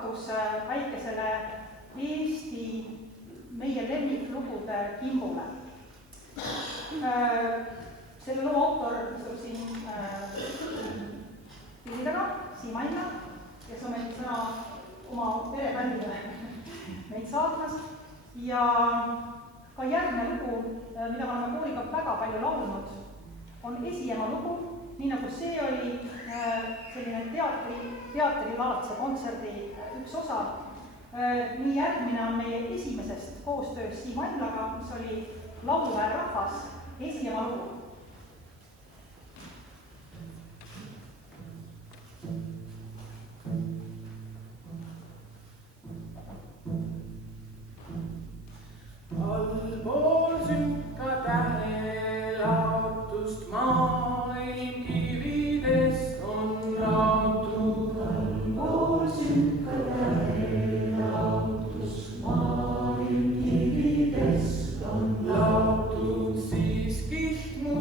algatus väikesele Eesti meie lemmiklugude kimbule. Selle loo autor istub siin pildi taga, Siim Anna, kes on meil sõna oma perebändile meid saatmas. Ja ka järgmine lugu, mida me oleme kooliga väga palju laulnud, on Esiema lugu, nii nagu see oli selline teatrilaadse kontserdi üks osa. Nii järgmine on meie esimesest koostöös Siim Anlaga, mis oli lauluväe rahvas, Esiema lugu. Allpool sünka tähelaotust maailm kividest on raotud. Allpool sünka tähelaotust maailm kividest on laotud, siis kihtmu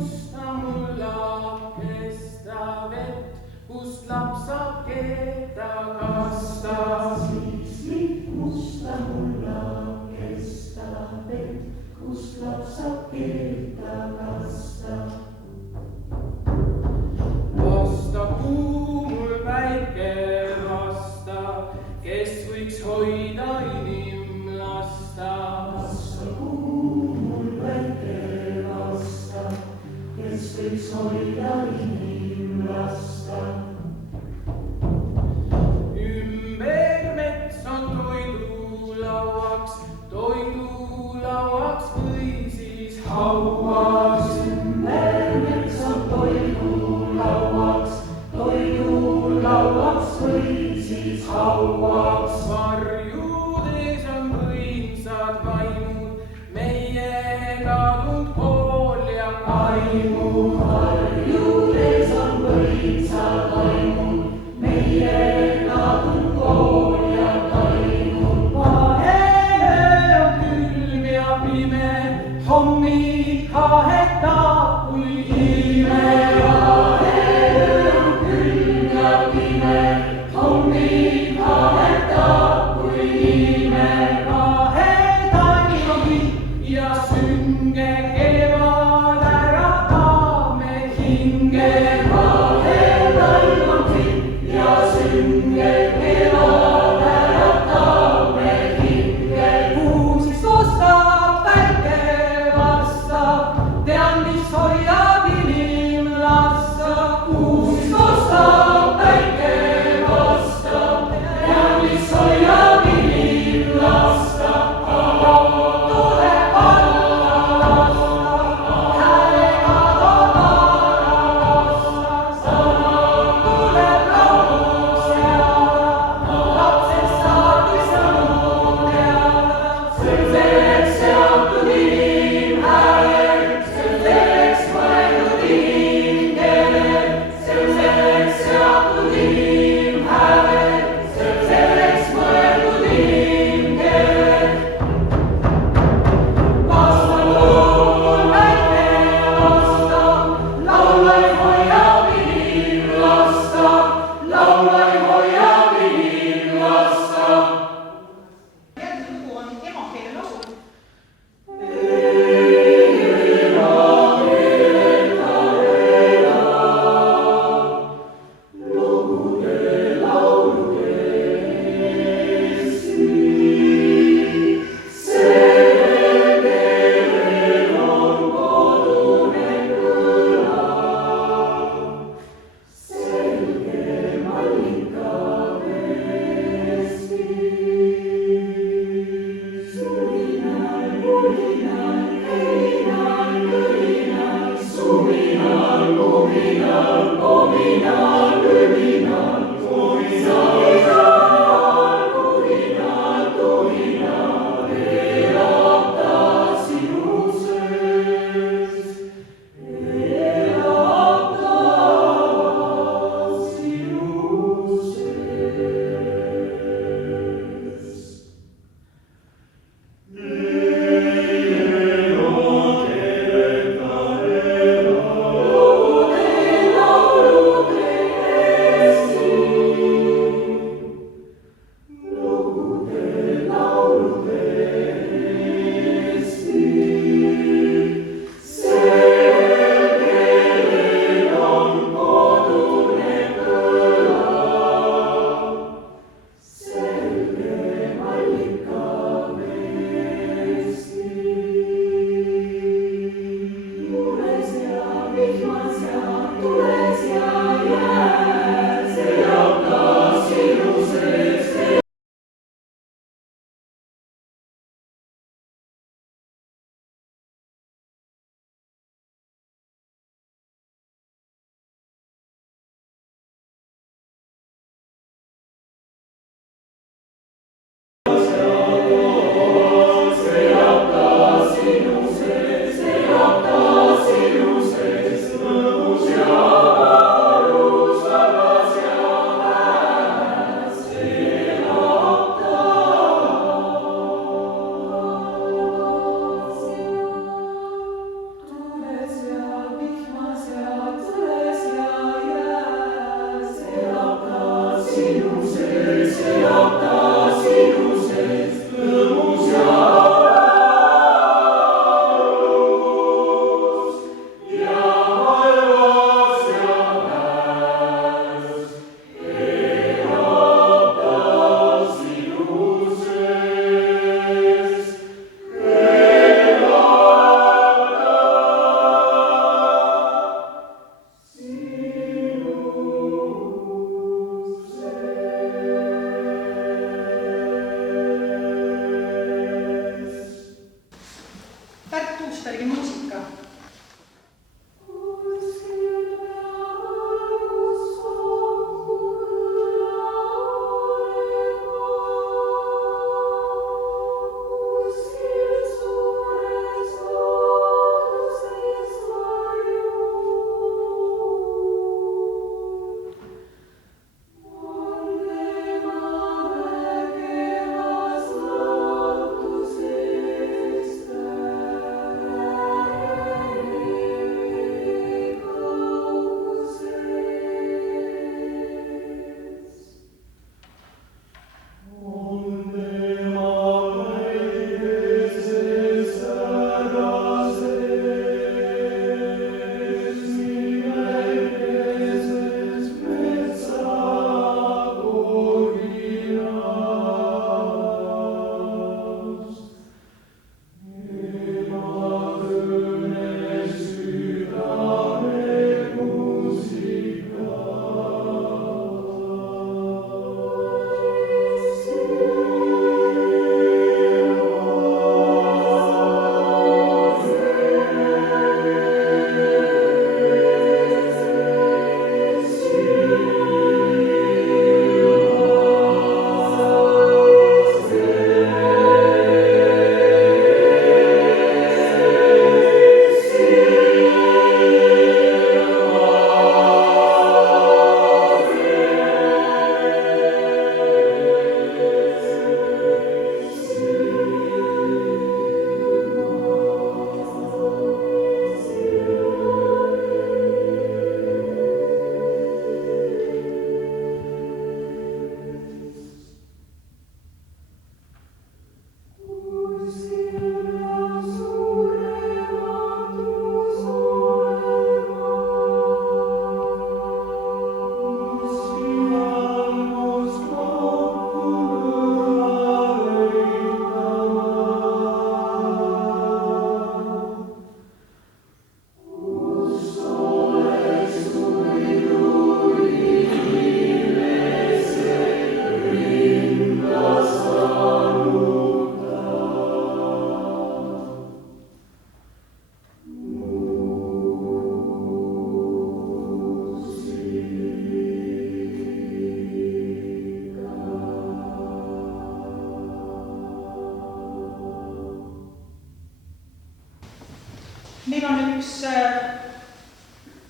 üks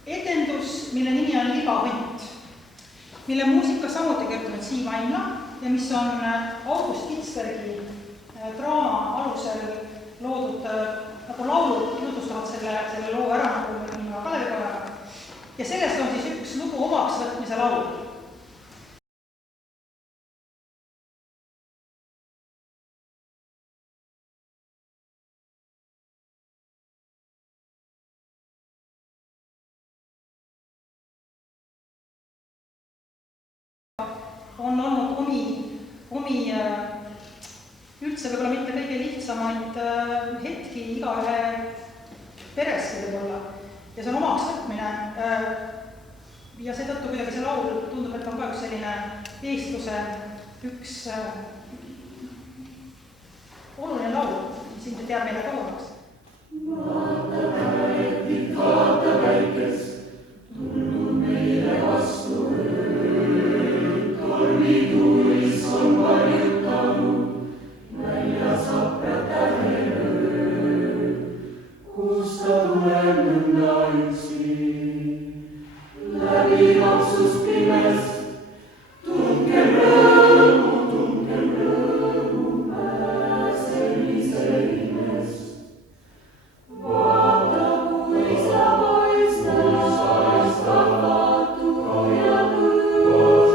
etendus, mille nimi on Libavõnt, mille muusika samuti kirjutanud Siim Aimla ja mis on August Kitzbergi draama alusel loodud, nagu laulud jutlustavad selle loo ära nagu Kalevipojaga. Ja sellest on siis üks lugu omaks võtmise laul. On olnud omi üldse võib-olla mitte kõige lihtsamaid hetki igaühe pereski võib-olla. Ja see on omaks võtmine ja seetõttu kuidagi see laul tundub, et on ka üks selline eestluse üks oluline laul, mis ilmselt jääb meile kauemaks. Vaata väikest, tulnud meile vastu ööd, tormituulis on varjutanud, välja saprad täheööd, kus ta tuleb nõnda üksi, läbi lapsust pimest, tundkem rõõmu, pääsemise imest. Vaata, kui sa paistad vaatu ja kõõr,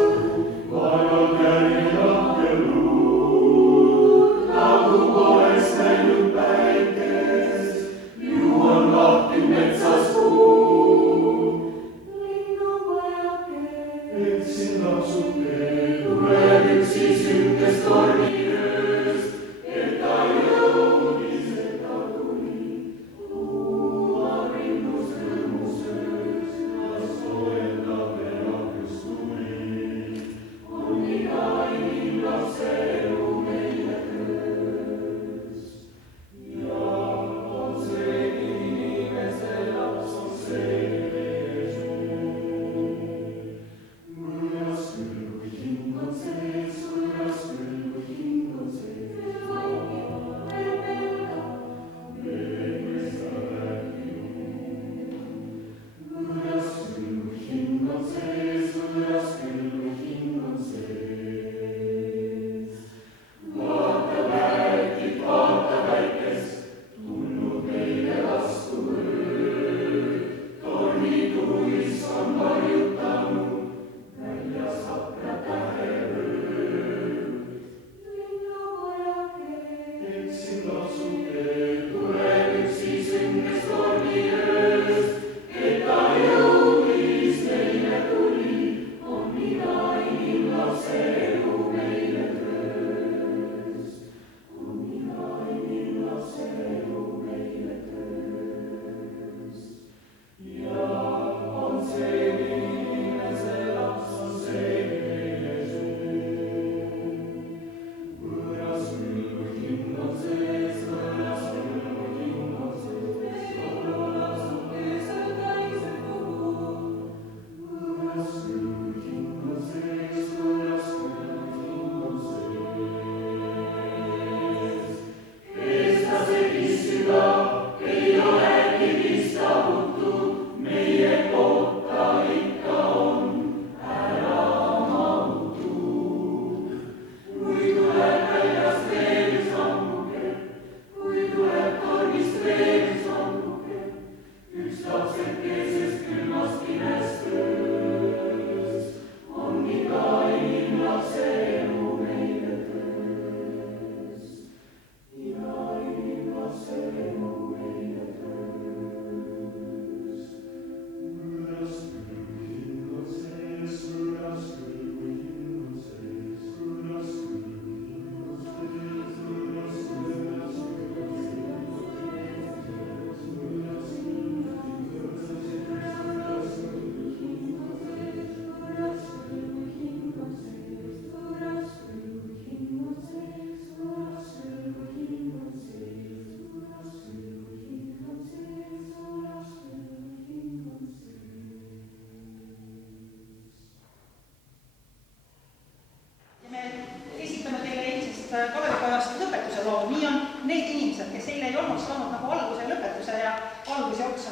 vaevalt järgi lahkel luur, nagu poleks näinud päikest, ju on lahti metsas kuu. Linnuvajake, eksin lapsuke, tuleb üksi sünkes tormiööst, et ta jõudis, et ta tuli. Rinnus rõõmus öös, ta soojendab erakust tuli, on iga inimlapse elu meile töös. Ja on see inimese laps, on see Jeesus. Võõras küll, kui hing on sees, võõras küll, kui hing on sees, võõras küll, kui hing on sees, võõras küll, kui hing on sees. Vaata väikest, tulnud meile vastu ööd, tormituulis on varjutanud, välja saprad täheööd. Linnuvajake, eksin lapsuke, tuleb üksi sünkes tormiööst, et ta jõudis meile tuli, on iga inimlapse elu meile töös. On iga inimlapse elu meile töös. Ja on see inimese laps, on see Jeesus. Võõras küll, kui hing on sees, võõras küll, kui hing on sees, võõras küll, kui hing on sees, võõras küll, kui hing on sees. Kes ta see kissida, ei olegi kista puutu, meie poolt ta ikka on ära mahutud. Kui tuleb väljast veel üks ammuke, kui tuleb tormist veel üks ammuke, üks lapsekesest külmast pimest öös, on iga inimlapse elu meile töös. Iga inimlapse elu meile töös. Võõras küll, kui hing on sees, võõras küll, kui hing on sees, võõras küll, kui hing on sees, võõras küll, kui hing on sees, võõras küll, kui hing on sees, võõras küll, kui hing on sees, võõras küll, kui hing on sees, võõras küll, kui hing on sees, võõras küll, kui hing on sees, võõras küll, kui hing on sees, võõras küll, kui hing on sees. Ja me esitame teile eilsest Kalevipojast lõpetuse loo. Nii on need inimesed, kes eile ei olnud saanud nagu alguse, lõpetuse ja alguse otsa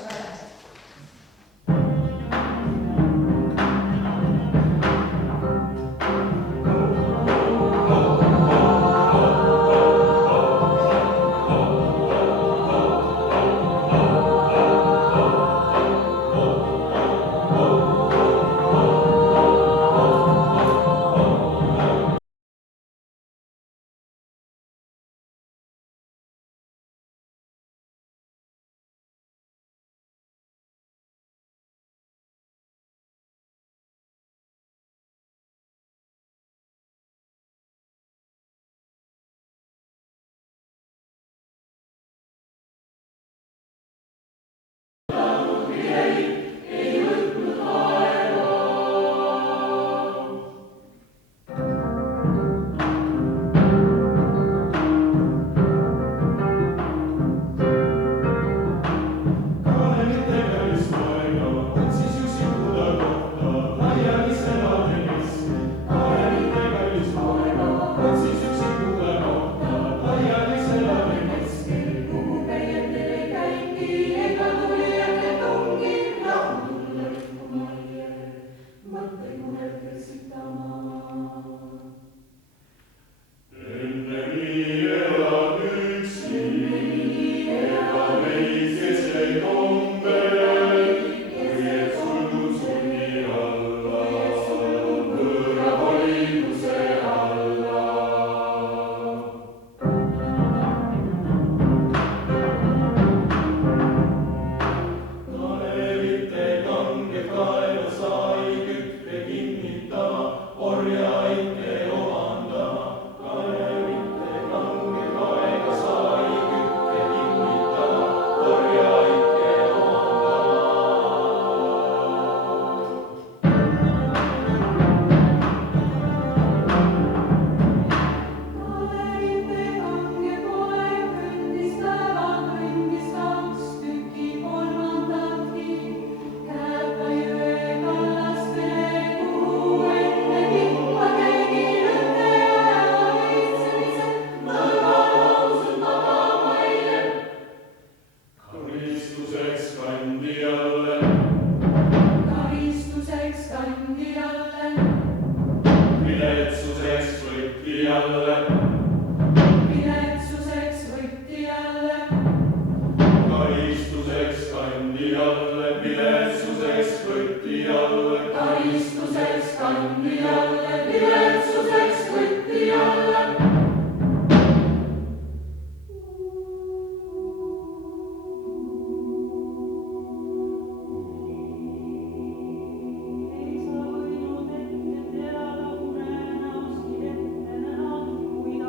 jälle. Viletsuseks võtti jälle. Karistuseks kandi jälle, viletsuseks võtti jälle. Karistuseks kandi jälle, viletsuseks võtti jälle. Ei saa võinud ette teada unenäoski ette näha, kui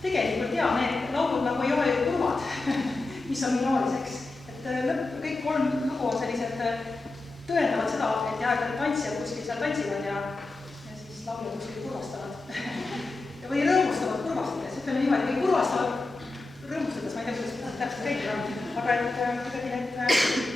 Tegelikult jaa, need laulud nagu ei ole ju kurvad, mis on minooris, eks. Et kõik kolm lugu on sellised, tõendavad seda, et jah, et tantsijad kuskil seal tantsivad ja siis laulud kuskil kurvastavad või rõõmustavad kurvastades, ütleme niimoodi, või kurvastavad rõõmustades, ma ei tea, kuidas täpselt käib, aga et kuidagi need